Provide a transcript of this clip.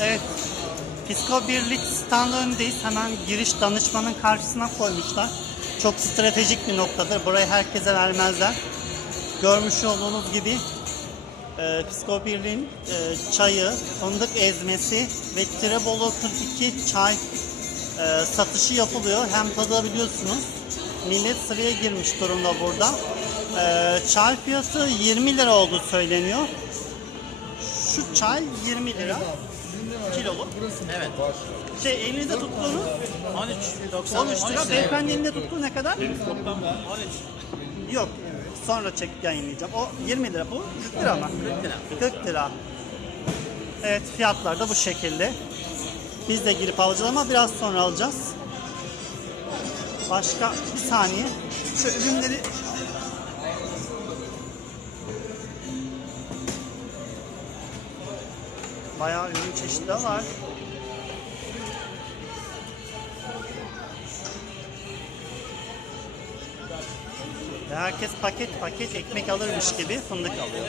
Evet. Fisko Birlik stand önündeyiz. Hemen giriş danışmanın karşısına koymuşlar. Çok stratejik bir noktadır. Burayı herkese vermezler. Görmüş olduğunuz gibi e, Fisko Birliği'nin e, çayı, fındık ezmesi ve Tirebolu 42 çay e, satışı yapılıyor. Hem tadabiliyorsunuz. Millet sıraya girmiş durumda burada. E, çay fiyatı 20 lira olduğu söyleniyor. Şu çay 20 lira. Kiloluk. Evet. Şey elinizde tuttuğunuz 13. 13 lira. Beyefendi elinde tuttuğu ne kadar? 13. Yok. Sonra çek yayınlayacağım. O 20 lira. Bu 40 lira mı? 40 lira. 40 lira. Evet fiyatlar da bu şekilde. Biz de girip alacağız ama biraz sonra alacağız. Başka bir saniye. Şu ürünleri Bayağı ürün çeşitli var. Herkes paket paket ekmek alırmış gibi fındık alıyor.